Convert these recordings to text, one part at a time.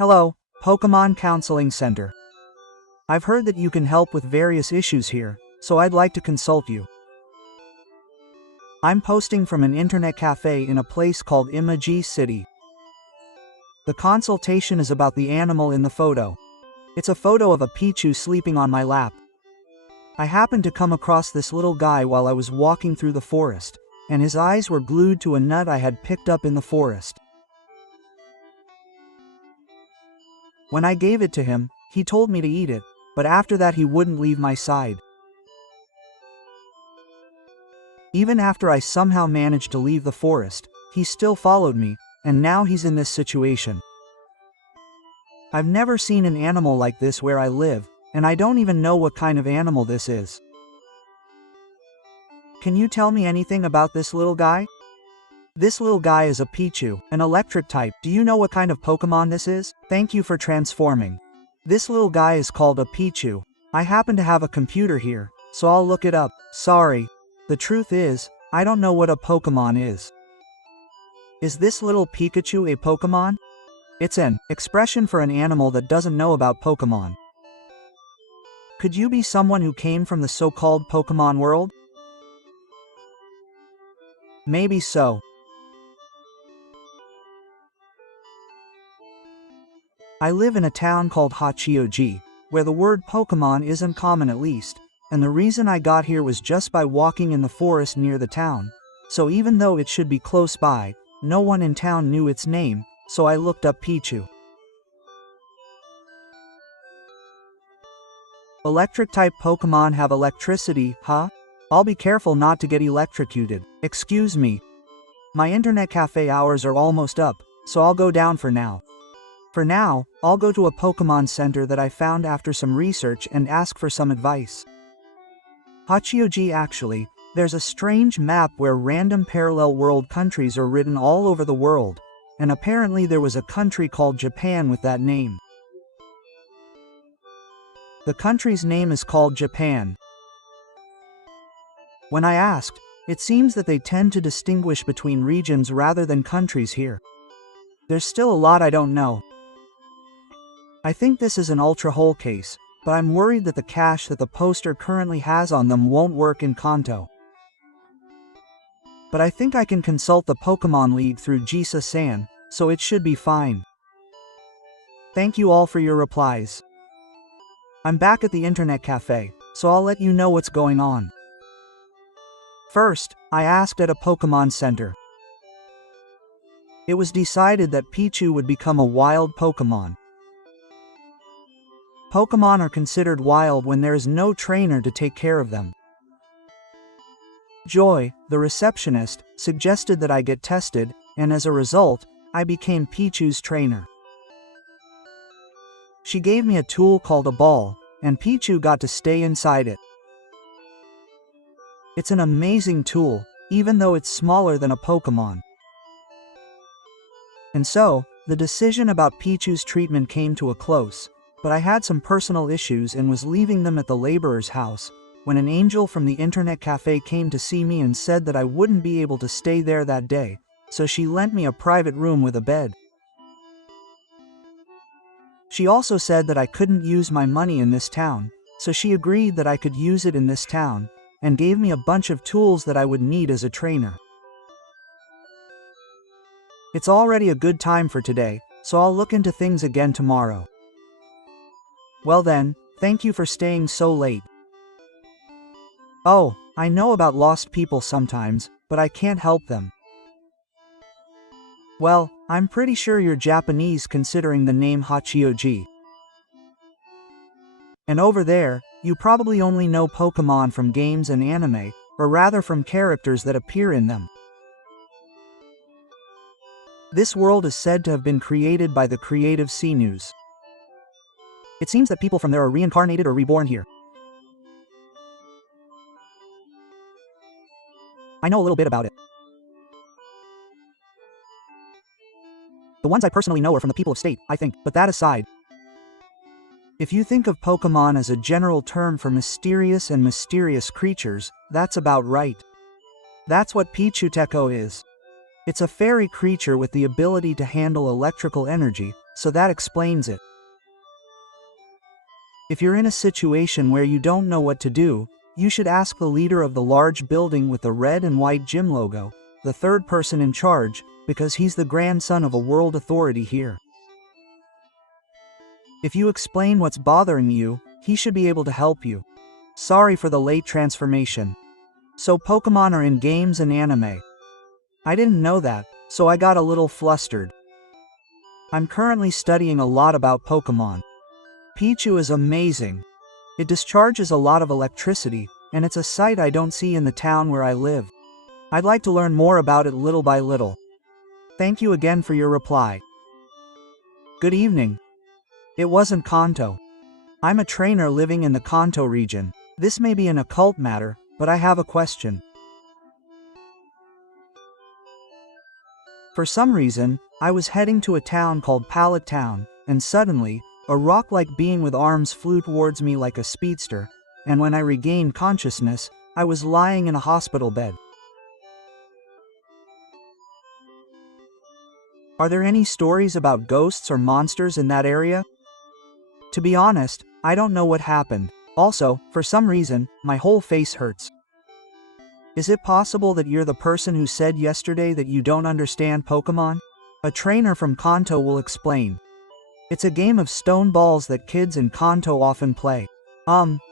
Hello, Pokemon Counseling Center. I've heard that you can help with various issues here, so I'd like to consult you. I'm posting from an internet cafe in a place called Imaji City. The consultation is about the animal in the photo. It's a photo of a Pichu sleeping on my lap. I happened to come across this little guy while I was walking through the forest, and his eyes were glued to a nut I had picked up in the forest. When I gave it to him, he told me to eat it, but after that he wouldn't leave my side. Even after I somehow managed to leave the forest, he still followed me, and now he's in this situation. I've never seen an animal like this where I live, and I don't even know what kind of animal this is. Can you tell me anything about this little guy? This little guy is a Pichu, an electric type. Do you know what kind of Pokemon this is? Thank you for transforming. This little guy is called a Pichu. I happen to have a computer here, so I'll look it up. Sorry. The truth is, I don't know what a Pokemon is. Is this little Pikachu a Pokemon? It's an expression for an animal that doesn't know about Pokemon. Could you be someone who came from the so-called Pokemon world? Maybe so. I live in a town called Hachioji, where the word Pokemon isn't common at least, and the reason I got here was just by walking in the forest near the town, so even though it should be close by, no one in town knew its name, so I looked up Pichu. Electric-type Pokemon have electricity, huh? I'll be careful not to get electrocuted. Excuse me. My internet cafe hours are almost up, so I'll go down for now. For now, I'll go to a Pokemon Center that I found after some research and ask for some advice. Hachioji actually, there's a strange map where random parallel world countries are written all over the world, and apparently there was a country called Japan with that name. The country's name is called Japan. When I asked, it seems that they tend to distinguish between regions rather than countries here. There's still a lot I don't know. I think this is an ultra hole case, but I'm worried that the cache that the poster currently has on them won't work in Kanto. But I think I can consult the Pokemon League through Jisa-san, so it should be fine. Thank you all for your replies. I'm back at the internet cafe, so I'll let you know what's going on. First, I asked at a Pokemon Center. It was decided that Pichu would become a wild Pokemon. Pokemon are considered wild when there is no trainer to take care of them. Joy, the receptionist, suggested that I get tested, and as a result, I became Pichu's trainer. She gave me a tool called a ball, and Pichu got to stay inside it. It's an amazing tool, even though it's smaller than a Pokemon. And so, the decision about Pichu's treatment came to a close, but I had some personal issues and was leaving them at the laborer's house, when an angel from the internet cafe came to see me and said that I wouldn't be able to stay there that day, so she lent me a private room with a bed. She also said that I couldn't use my money in this town, so she agreed that I could use it in this town, and gave me a bunch of tools that I would need as a trainer. It's already a good time for today, so I'll look into things again tomorrow. Well then, thank you for staying so late. Oh, I know about lost people sometimes, but I can't help them. Well, I'm pretty sure you're Japanese considering the name Hachioji. And over there, you probably only know Pokemon from games and anime, or rather from characters that appear in them. This world is said to have been created by the creative Sinus. It seems that people from there are reincarnated or reborn here. I know a little bit about it. The ones I personally know are from the people of state, I think, but that aside. If you think of Pokemon as a general term for mysterious and mysterious creatures, that's about right. That's what Pichuteko is. It's a fairy creature with the ability to handle electrical energy, so that explains it. If you're in a situation where you don't know what to do, you should ask the leader of the large building with the red and white gym logo, the third person in charge, because he's the grandson of a world authority here. If you explain what's bothering you, he should be able to help you. Sorry for the late transformation. So Pokemon are in games and anime. I didn't know that, so I got a little flustered. I'm currently studying a lot about Pokemon. Pichu is amazing. It discharges a lot of electricity, and it's a sight I don't see in the town where I live. I'd like to learn more about it little by little. Thank you again for your reply. Good evening. It wasn't Kanto. I'm a trainer living in the Kanto region. This may be an occult matter, but I have a question. For some reason, I was heading to a town called Pallet Town, and suddenly, a rock-like being with arms flew towards me like a speedster, and when I regained consciousness, I was lying in a hospital bed. Are there any stories about ghosts or monsters in that area? To be honest, I don't know what happened. Also, for some reason, my whole face hurts. Is it possible that you're the person who said yesterday that you don't understand Pokemon? A trainer from Kanto will explain. It's a game of stone balls that kids in Kanto often play.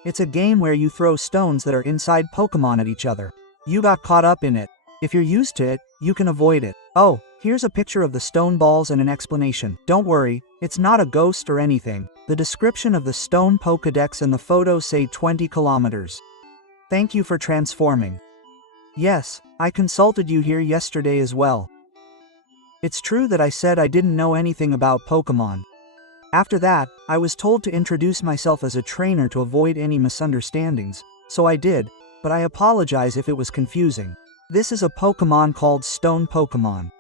It's a game where you throw stones that are inside Pokemon at each other. You got caught up in it. If you're used to it, you can avoid it. Oh, here's a picture of the stone balls and an explanation. Don't worry, it's not a ghost or anything. The description of the stone Pokédex and the photos say 20 kilometers. Thank you for transforming. Yes, I consulted you here yesterday as well. It's true that I said I didn't know anything about Pokemon. After that, I was told to introduce myself as a trainer to avoid any misunderstandings, so I did, but I apologize if it was confusing. This is a Pokemon called Stone Pokemon.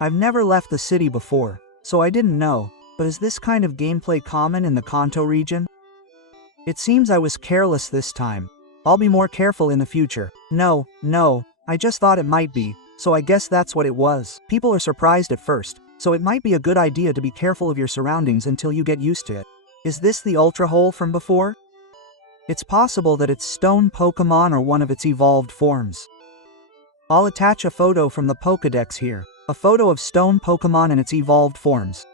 I've never left the city before, so I didn't know, but is this kind of gameplay common in the Kanto region? It seems I was careless this time. I'll be more careful in the future. No, I just thought it might be, so I guess that's what it was. People are surprised at first, so it might be a good idea to be careful of your surroundings until you get used to it. Is this the Ultra Hole from before? It's possible that it's Stone Pokemon or one of its evolved forms. I'll attach a photo from the Pokédex here. A photo of Stone Pokemon and its evolved forms.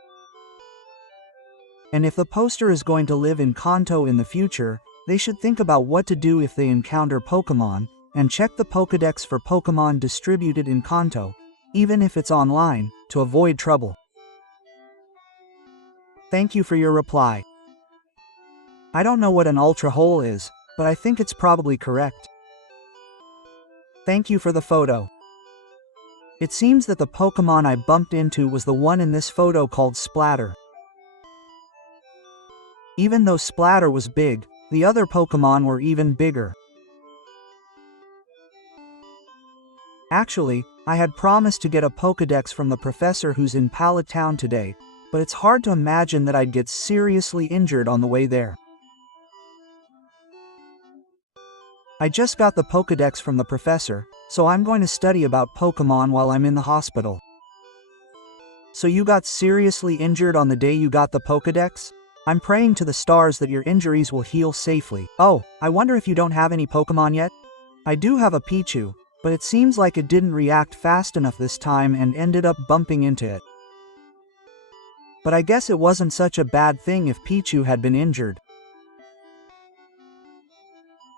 And if the poster is going to live in Kanto in the future, they should think about what to do if they encounter Pokemon, and check the Pokédex for Pokemon distributed in Kanto, even if it's online, to avoid trouble. Thank you for your reply. I don't know what an Ultra Hole is, but I think it's probably correct. Thank you for the photo. It seems that the Pokemon I bumped into was the one in this photo called Splatter. Even though Splatter was big, the other Pokemon were even bigger. Actually, I had promised to get a Pokédex from the professor who's in Pallet Town today, but it's hard to imagine that I'd get seriously injured on the way there. I just got the Pokédex from the professor, so I'm going to study about Pokemon while I'm in the hospital. So you got seriously injured on the day you got the Pokédex? I'm praying to the stars that your injuries will heal safely. Oh, I wonder if you don't have any Pokemon yet? I do have a Pichu, but it seems like it didn't react fast enough this time and ended up bumping into it. But I guess it wasn't such a bad thing if Pichu had been injured.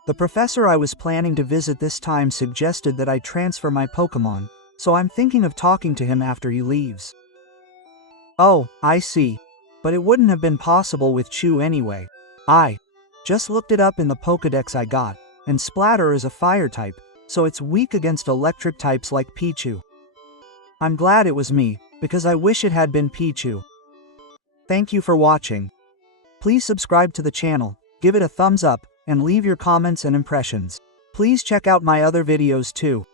The professor I was planning to visit this time suggested that I transfer my Pokemon, so I'm thinking of talking to him after he leaves. Oh, I see. But it wouldn't have been possible with Chew anyway. I just looked it up in the Pokédex I got, and Splatter is a fire type, so it's weak against electric types like Pichu. I'm glad it was me, because I wish it had been Pichu. Thank you for watching. Please subscribe to the channel, give it a thumbs up, and leave your comments and impressions. Please check out my other videos too.